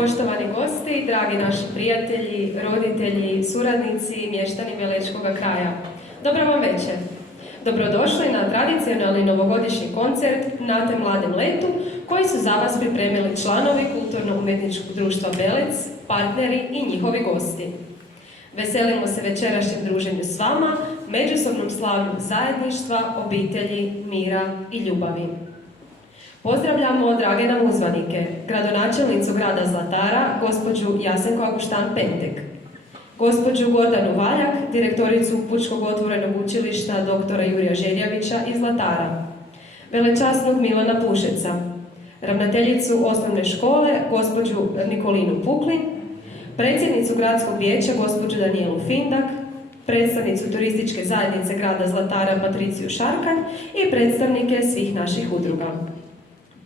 Poštovani gosti, dragi naši prijatelji, roditelji, suradnici i mještani Velečkoga kraja. Dobro vam večer. Dobrodošli na tradicionalni novogodišnji koncert Na te mladem letu, koji su za vas pripremili članovi Kulturno-umjetničkog društva Belec, partneri i njihovi gosti. Veselimo se večerašnjem druženju s vama, međusobnom slavlju zajedništva, obitelji, mira i ljubavi. Pozdravljamo drage nam uzvanike, gradonačelnicu grada Zlatara, gospođu Jasenko Aguštan-Pentek, gospođu Gordanu Valjak, direktoricu Pučkog otvorenog učilišta dr. Jurija Žerjavića iz Zlatara, velečasnog Milana Pušeca, ravnateljicu osnovne škole, gospođu Nikolinu Puklin, predsjednicu gradskog vijeća, gospođu Danijelu Findak, predstavnicu turističke zajednice grada Zlatara Patriciju Šarkan i predstavnike svih naših udruga.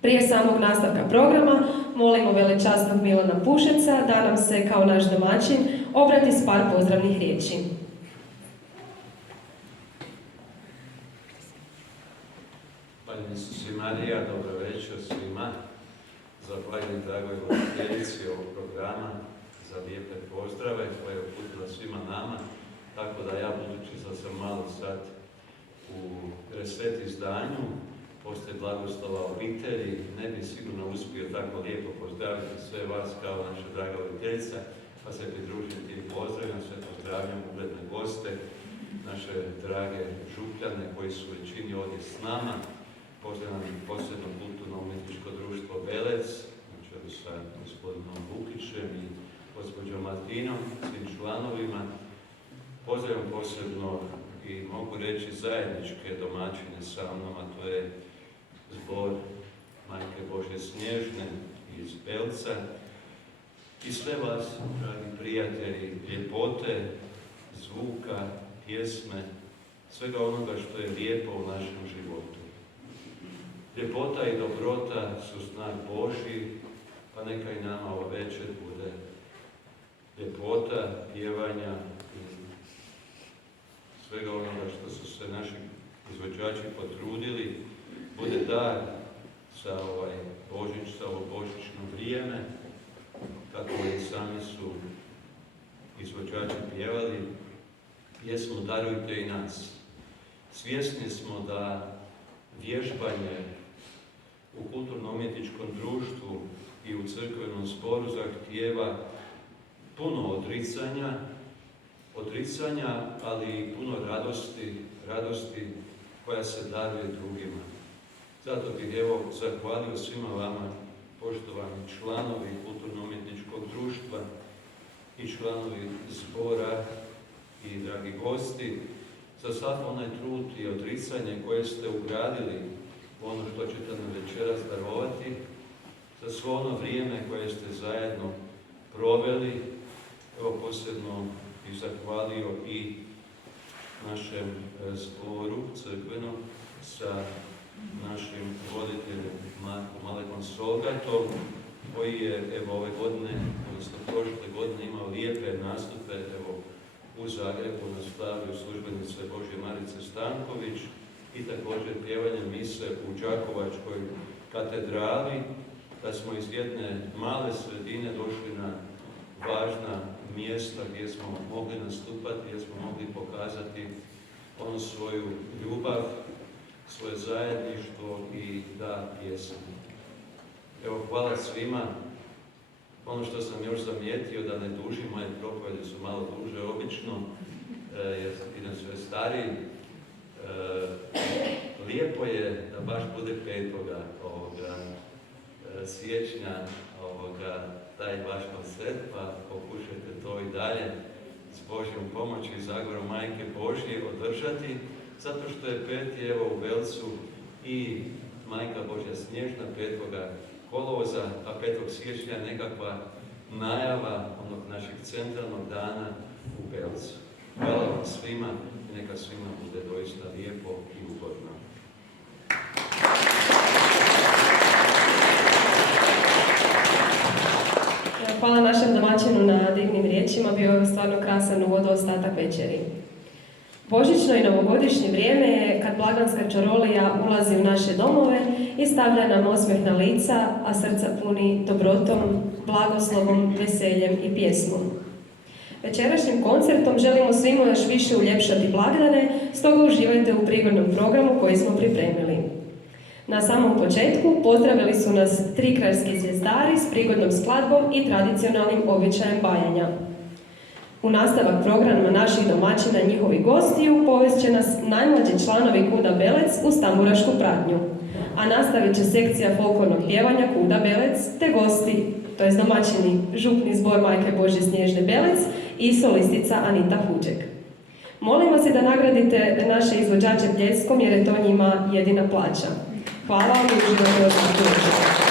Prije samog nastavka programa molimo velečasnog Milana Pušeca da nam se kao naš domaćin obrati s par pozdravnih riječi. Hvala Isusu i Marija, dobro večer svima. Zahvaljujem dragoj voditeljici ovog programa za lijepe pozdrave koje je uputila svima nama. Tako da ja, budući da sam malo sad u reset izdanju, poslije blagoslova obitelji, ne bi sigurno uspio tako lijepo pozdraviti sve vas kao naša draga voditeljica, pa se pridružiti tim pozdravljam, sve pozdravljam ugledne goste, naše drage župljane koji su u većini ovdje s nama. Pozdravljam posebno Kulturno-umjetničko društvo Belec, na čelu sa gospodinom Vukićem i gospođom Martinom, svim članovima. Pozdravljam posebno i mogu reći zajedničke domaćine sa mnom, a to je zbor Majke Božje Snježne iz Belca i sve vas, dragi prijatelji, ljepote, zvuka, pjesme, svega onoga što je lijepo u našem životu. Ljepota i dobrota su znak Božji, pa neka i nama ova večer bude ljepota pjevanja i svega onoga što su se naši izvođači potrudili, bude dar za Božić, za ovo božićno vrijeme, kako i sami su izvođači pjevali, pjesmu Darujte i nas. Svjesni smo da vježbanje u kulturno-umjetničkom društvu i u crkvenom zboru zahtijeva puno odricanja, ali i puno radosti koja se daruje drugima. Zato bih zahvalio svima vama, poštovani članovi Kulturno-umjetničkog društva i članovi zbora i dragi gosti, za sav onaj trud i odricanje koje ste ugradili u ono što ćete nam večeras darovati, za svo ono vrijeme koje ste zajedno proveli. Evo posebno bih zahvalio i našem zboru crkvenom sa našim voditeljem Markom Alekom Solgatom, koji je ove godine, odnosno prošle godine, imao lijepe nastupe u Zagrebu na slavlju službenice Božje Marice Stanković i također pjevanje mise u Đakovačkoj katedrali, da smo iz jedne male sredine došli na važna mjesta gdje smo mogli nastupati, gdje smo mogli pokazati onu svoju ljubav, svoje zajedništvo i da pjesmu. Evo, hvala svima. Ono što sam još zamijetio, da ne dužim, moje propovjedi su malo duže obično, jer idem sve stariji. Lijepo je da baš bude 5. siječnja taj vaš koncert, pa pokušajte to i dalje s Božjom pomoći i zagorom Majke Božje održati, zato što je 5. u Belcu i Majka Božja Snježna 5. kolovoza, a 5. siječnja nekakva najava onog našeg centralnog dana u Belcu. Hvala vam svima i neka svima bude doista lijepo i ugodno. Hvala našem domaćinu na divnim riječima, bio je stvarno krasan uvod ostatak večeri. Božićno i novogodišnje vrijeme je kad blagdanska čarolija ulazi u naše domove i stavlja nam osmijeh na lica, a srca puni dobrotom, blagoslovom, veseljem i pjesmom. Večerašnjim koncertom želimo svima još više uljepšati blagdane, stoga uživajte u prigodnom programu koji smo pripremili. Na samom početku pozdravili su nas 3 kraljski zvijezdari s prigodnom skladbom i tradicionalnim običajem bajanja. U nastavak programa naših domaćina i njihovih gostiju povest će nas najmlađi članovi Kuda Belec uz tamburašku pratnju, a nastavit će sekcija folklornog pjevanja Kuda Belec te gosti, to jest domaćini župni zbor Majke Božje Snježne Belec i solistica Anita Huđek. Molim vas i da nagradite naše izvođače pljeskom jer je to njima jedina plaća. Hvala vam i uživajte ostatku večera.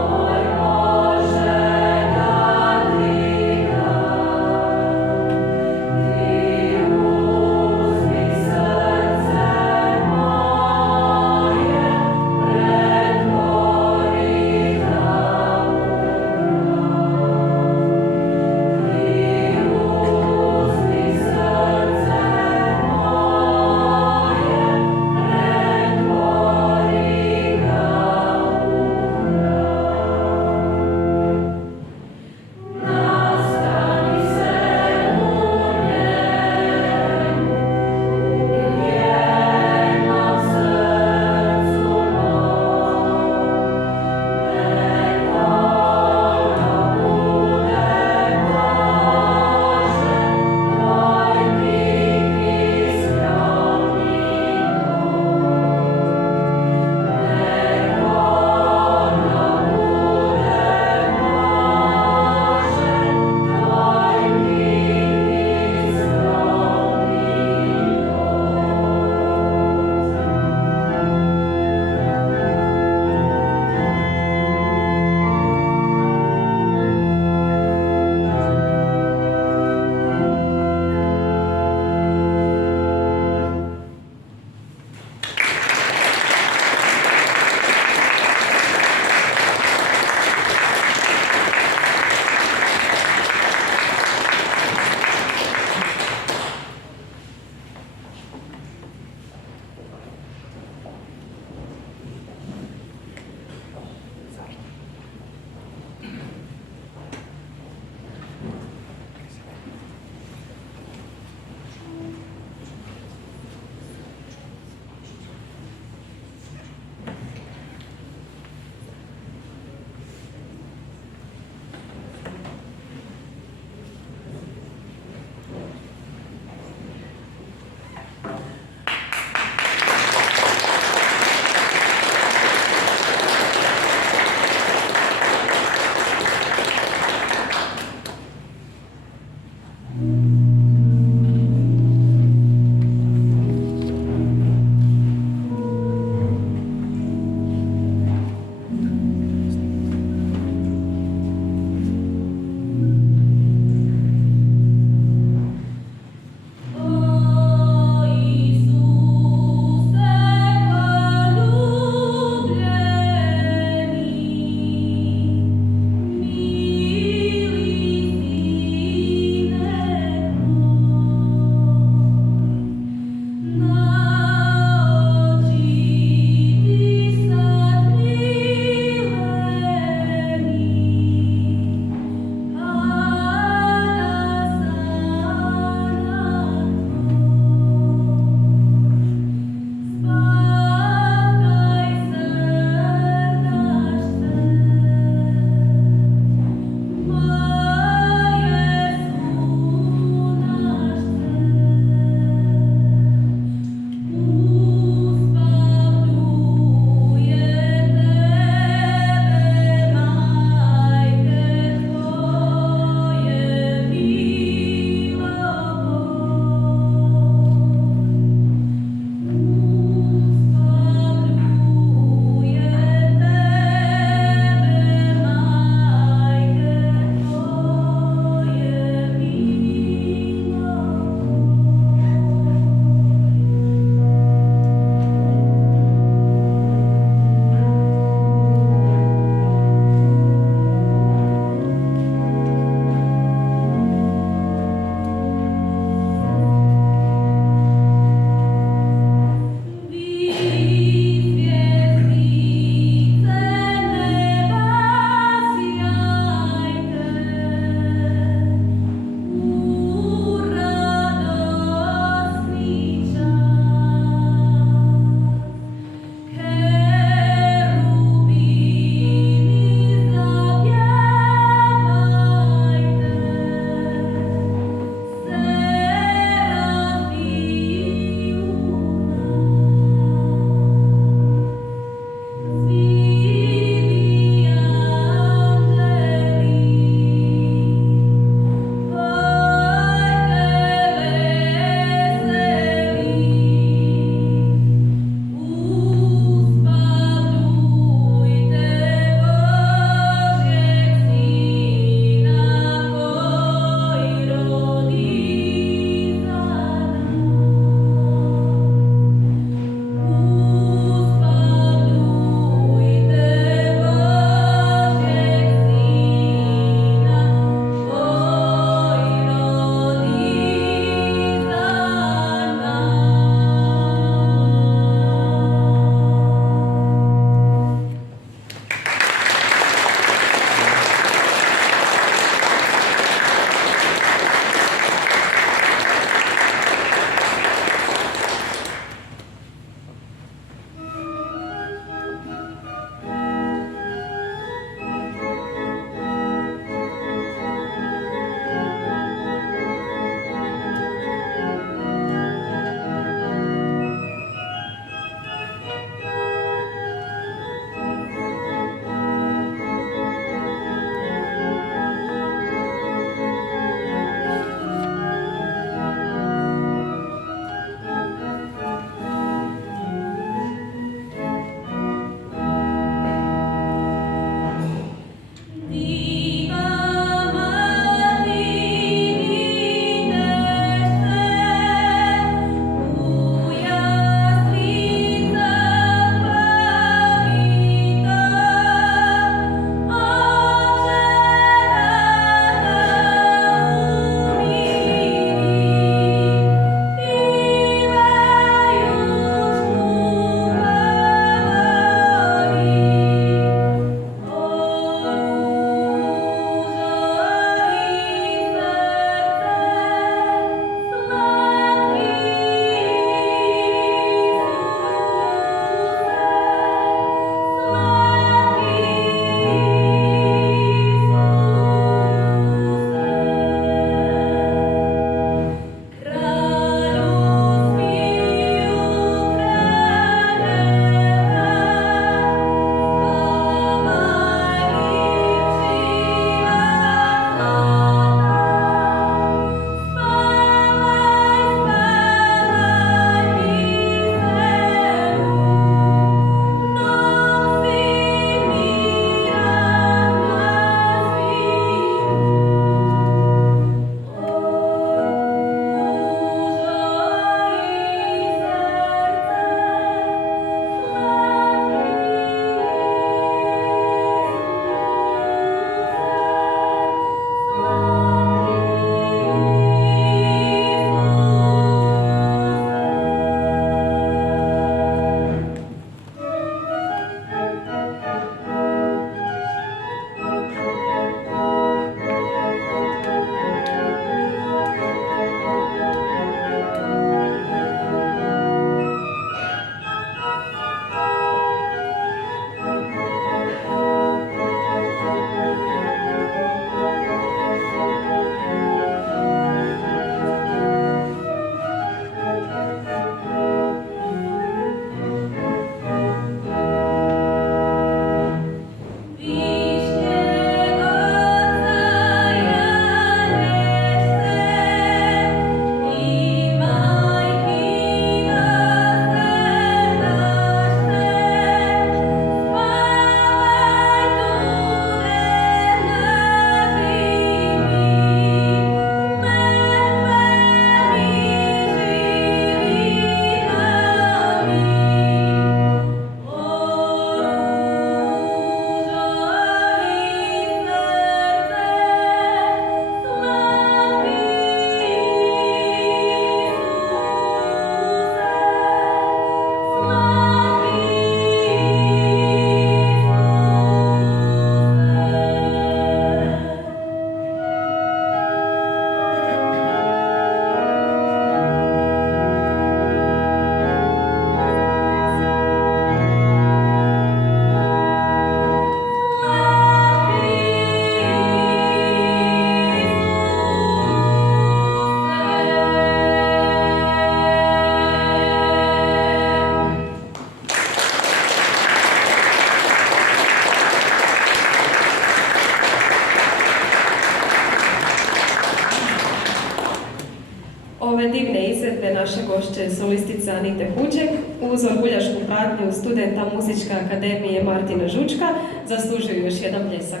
naše gošće solistica Anite Huđek uz orguljašku pratnju studenta Muzičke akademije Martina Žučka zaslužuju još jedan pljesak.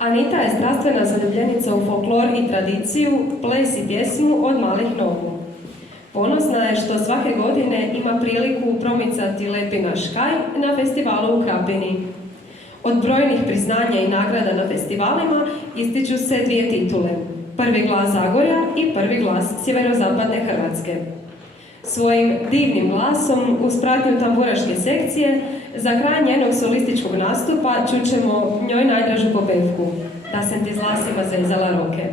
Anita je strastvena zaljubljenica u folklor i tradiciju, ples i pjesmu od malih nogu. Ponosna je što svake godine ima priliku promicati Lepi naš kraj na festivalu u Krapini. Od brojnih priznanja i nagrada na festivalima ističu se 2 titule. Prvi glas Zagorja i prvi glas sjeverozapadne Hrvatske. Svojim divnim glasom, uz pratnju tamburaške sekcije, za kraj njenog solističkog nastupa čućemo njoj najdražu popevku, Da sam ti z lasima zezala roke.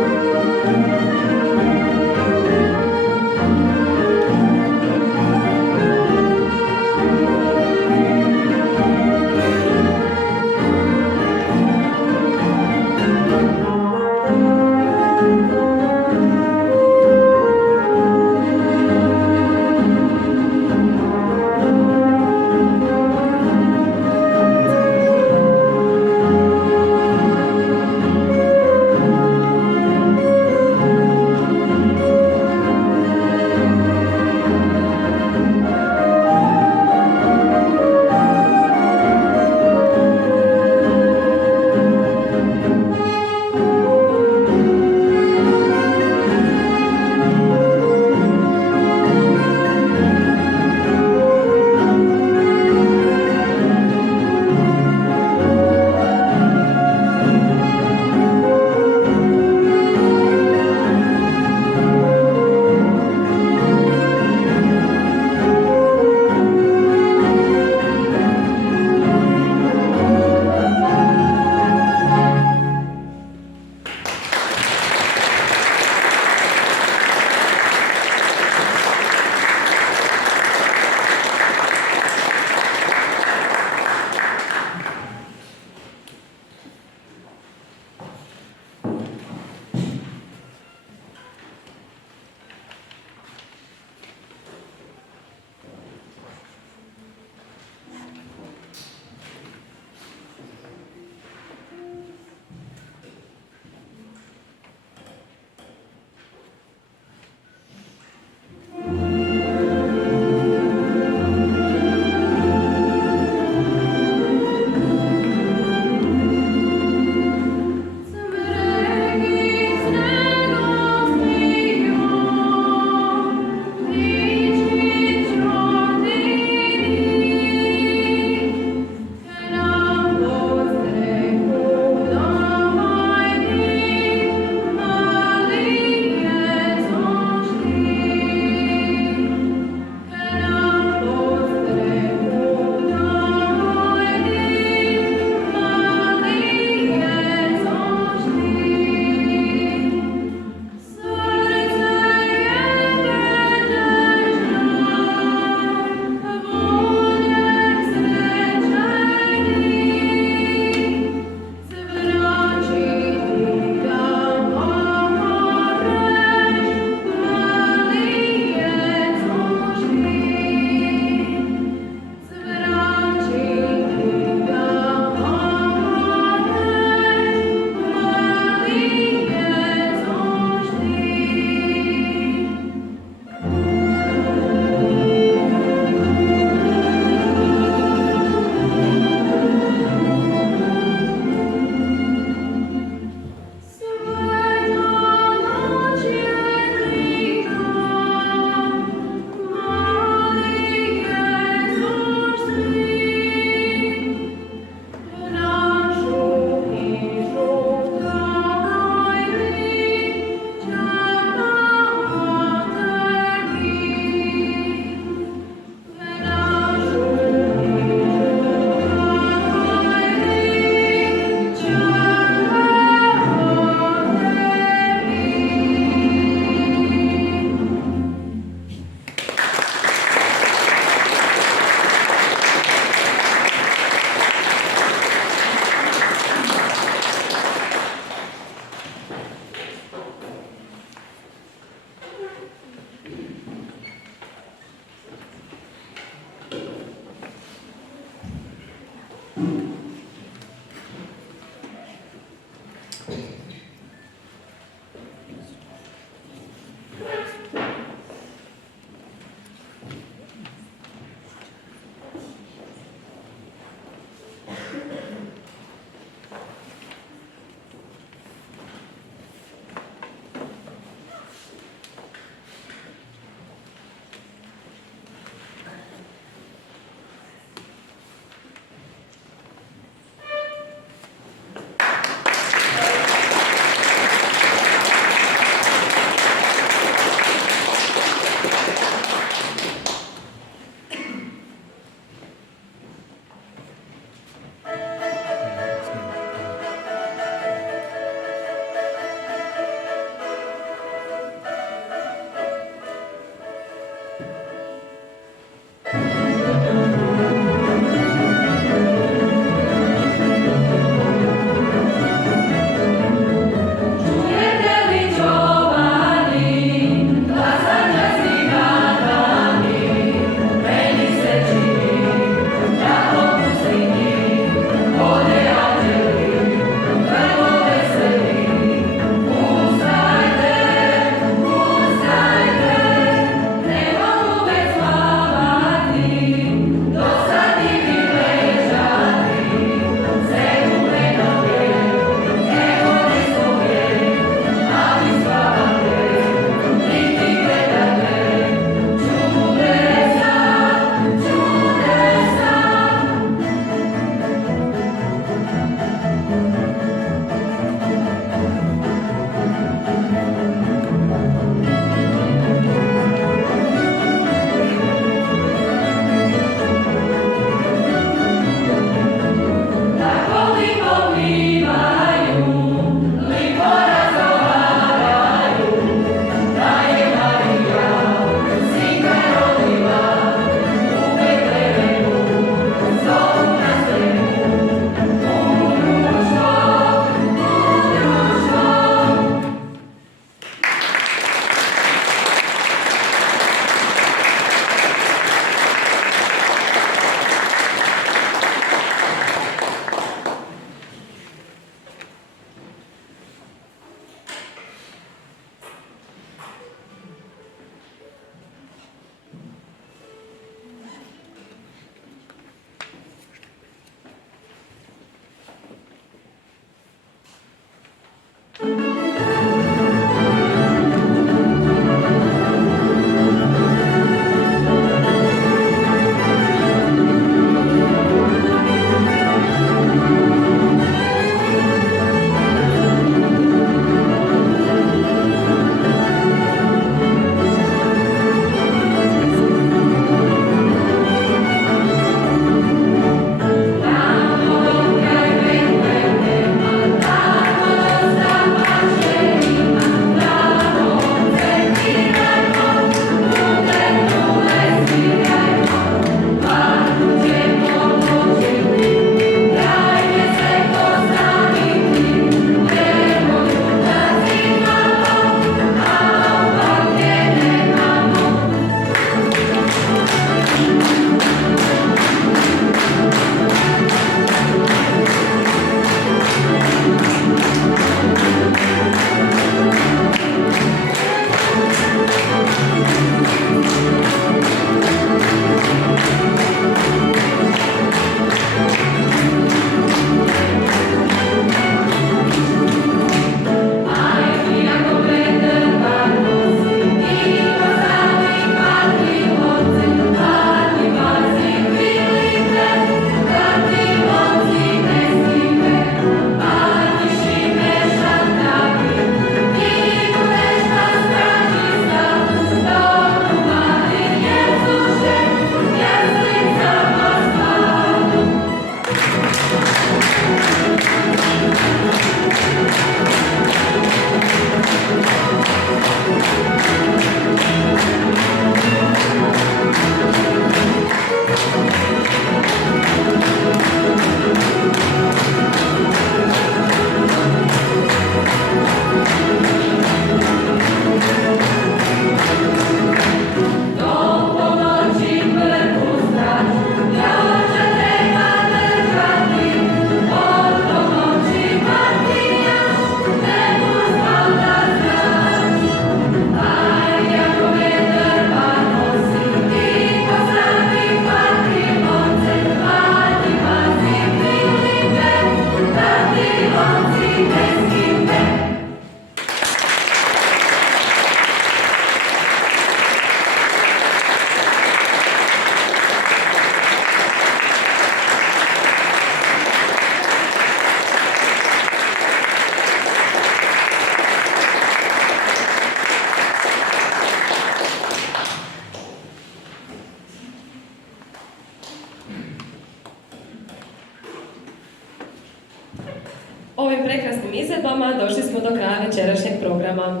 vama došli smo do kraja večerašnjeg programa.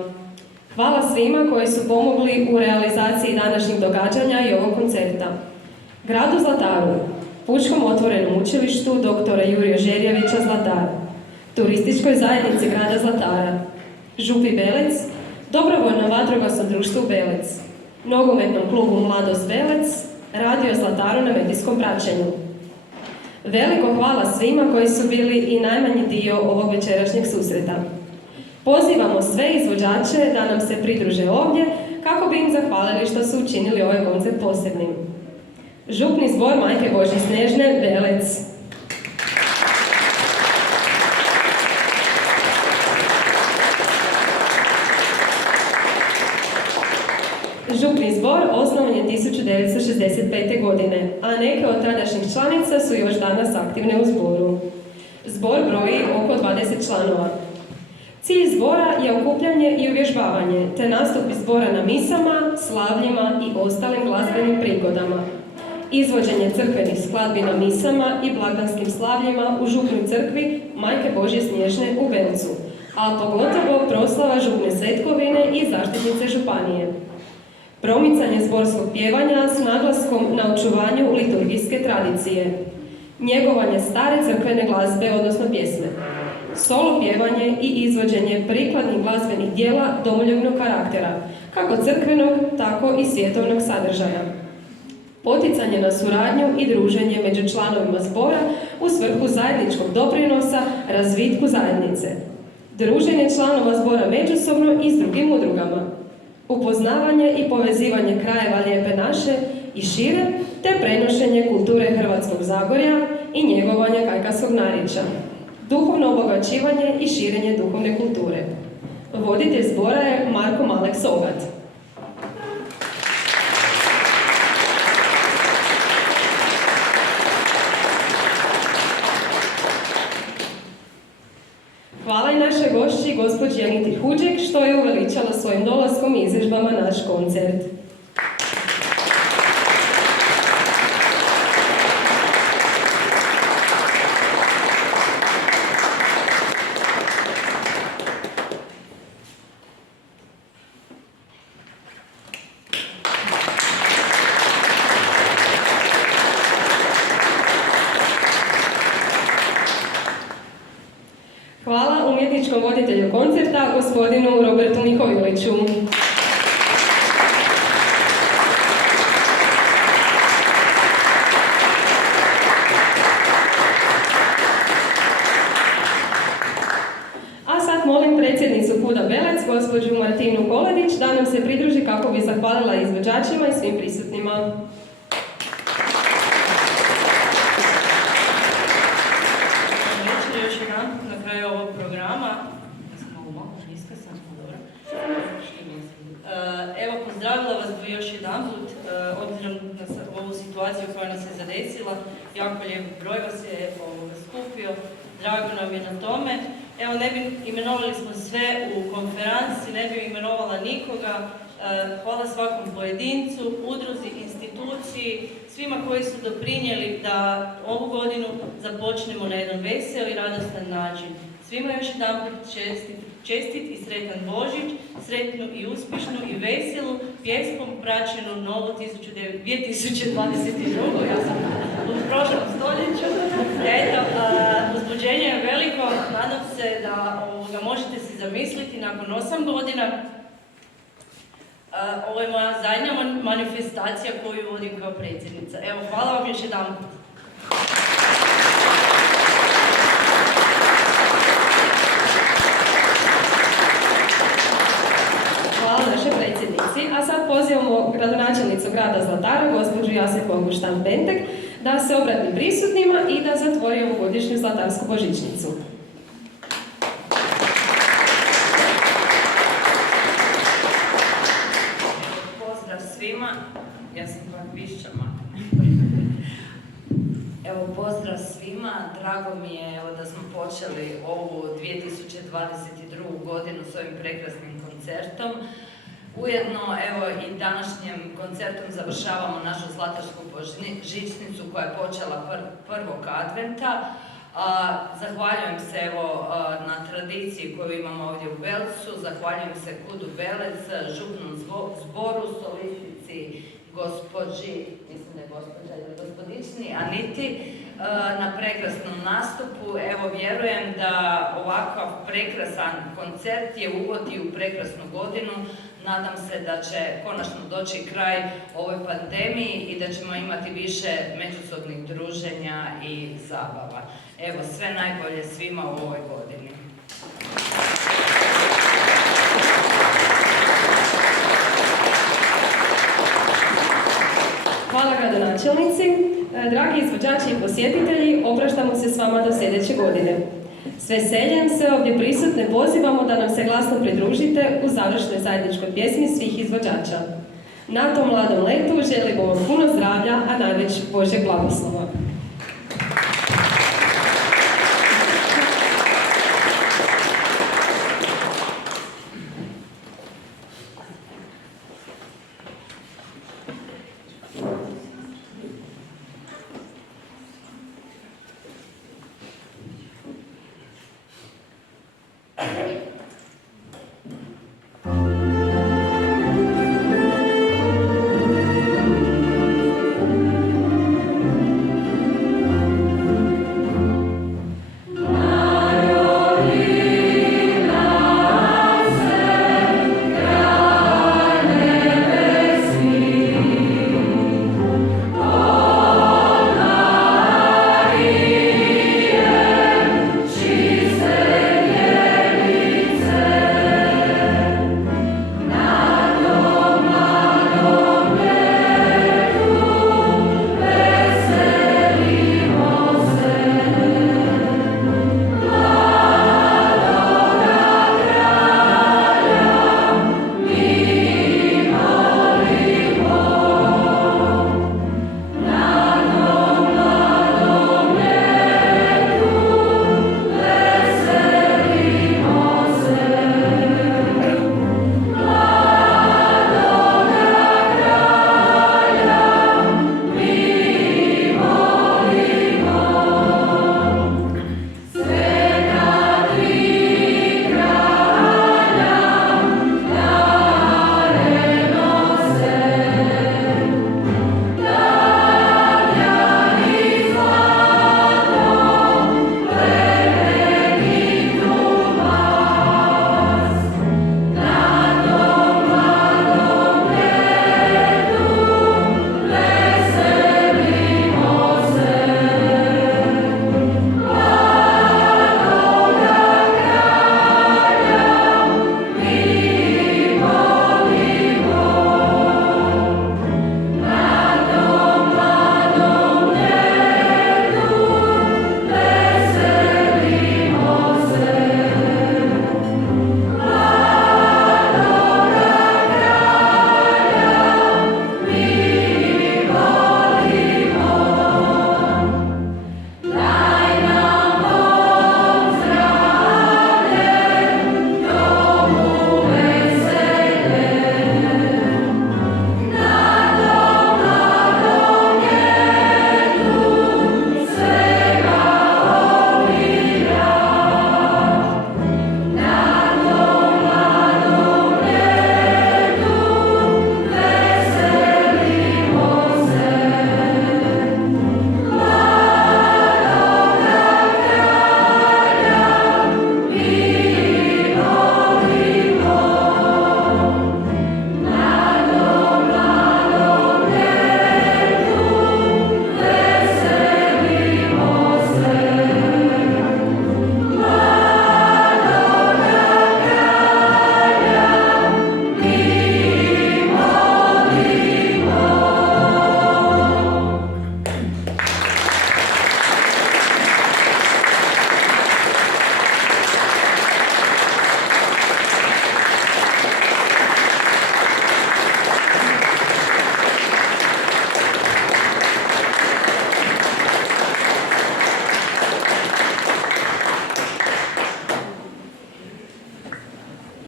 Hvala svima koji su pomogli u realizaciji današnjih događanja i ovog koncerta. Gradu Zlataru, Pučkom otvorenom učilištu dr. Jurija Žerjavića Zlatar, Turističkoj zajednici grada Zlatara, Župi Belec, Dobrovoljnom vatrogasnom društvu Belec, Nogometnom klubu Mladost Belec, Radio Zlataru na medijskom praćenju. Veliko hvala svima koji su bili i najmanji dio ovog večerašnjeg susreta. Pozivamo sve izvođače da nam se pridruže ovdje kako bi im zahvalili što su učinili ovaj koncert posebnim. Župni zbor Majke Božje Snježne Belec. Župni zbor osnovan je 1965. godine, a neke od tadašnjih članica su još danas aktivne u zboru. Zbor broji oko 20 članova. Cilj zbora je okupljanje i uvježbavanje, te nastupi zbora na misama, slavljima i ostalim glazbenim prigodama. Izvođenje crkvenih skladbi na misama i blagdanskim slavljima u Župnoj crkvi Majke Božje Snježne u Belcu, a pogotovo proslava župne svetkovine i zaštitnice županije. Promicanje zborskog pjevanja s naglaskom na očuvanju liturgijske tradicije. Njegovanje stare crkvene glazbe, odnosno pjesme. Solo pjevanje i izvođenje prikladnih glazbenih dijela domoljubnog karaktera, kako crkvenog, tako i svjetovnog sadržaja. Poticanje na suradnju i druženje među članovima zbora u svrhu zajedničkog doprinosa razvitku zajednice. Druženje članova zbora međusobno i s drugim udrugama. Upoznavanje i povezivanje krajeva Lijepe naše i šire, te prenošenje kulture Hrvatskog Zagorja i njegovanje kajkavskog narječja. Duhovno obogaćivanje i širenje duhovne kulture. Voditelj zbora je Marko Malek Sogat. Hvala i našoj gošći, gospođi Aniti Huđek, što je uveličala svojim dolaskom i izvežbama naš koncert. Hvala umjetničkom voditelju koncerta, gospodinu Robertu Mihoviliću. A sad molim predsjednicu KUD-a Belec, gospođu Martinu Koledić, da nam se pridruži kako bi zahvalila izvođačima i svim prisutnima. Evo, pozdravila vas bi još jedanput, obzirom na ovu situaciju koja nas je zadesila. Jako lijep broj vas je skupio, drago nam je na tome. Evo, ne bi imenovali smo sve u konferenciji, ne bi imenovala nikoga. Hvala svakom pojedincu, udruzi, instituciji, svima koji su doprinijeli da ovu godinu započnemo na jedan veseo i radostan način. Svima još jedanput čestit i sretan Božić, sretnu i uspješnu i veselu pjesmom praćenu novu 2022. Ja sam u prošlom stoljeću. Eto, uzbuđenje je veliko, nadam se da možete si zamisliti nakon 8 godina. Ovo je moja zadnja manifestacija koju vodim kao predsjednica. Evo, hvala vam još jedanput. Hvala našoj predsjednici, a sad pozivamo gradonačelnicu grada Zlatara, gospođu Jaseku Auguštan-Pentek, da se obrati prisutnima i da zatvori ovogodišnju zlatarsku božićnicu. Pozdrav svima, ja sam pak Bišćama. Evo, pozdrav svima, drago mi je da smo počeli ovu 2022. godinu s ovim prekrasnim koncertom. Ujedno, evo, i današnjim koncertom završavamo našu zlatarsku božićnicu koja je počela prvog adventa. Zahvaljujem se na tradiciji koju imamo ovdje u Belcu, zahvaljujem se Kudu Belec, župnom zboru, solistici gospođi, mislim da je gospođa ili gospodični, Aniti, na prekrasnom nastupu. Evo, vjerujem da ovakav prekrasan koncert je uvod i u prekrasnu godinu. Nadam se da će konačno doći kraj ovoj pandemiji i da ćemo imati više međusobnih druženja i zabava. Evo, sve najbolje svima u ovoj godini. Hvala gradonačelnici. Dragi izvođači i posjetitelji, opraštamo se s vama do sljedeće godine. S veseljem se ovdje prisutne pozivamo da nam se glasno pridružite u završnoj zajedničkoj pjesmi svih izvođača. Na tom mladom letu želimo vam puno zdravlja, a najveći Božjeg blagoslova.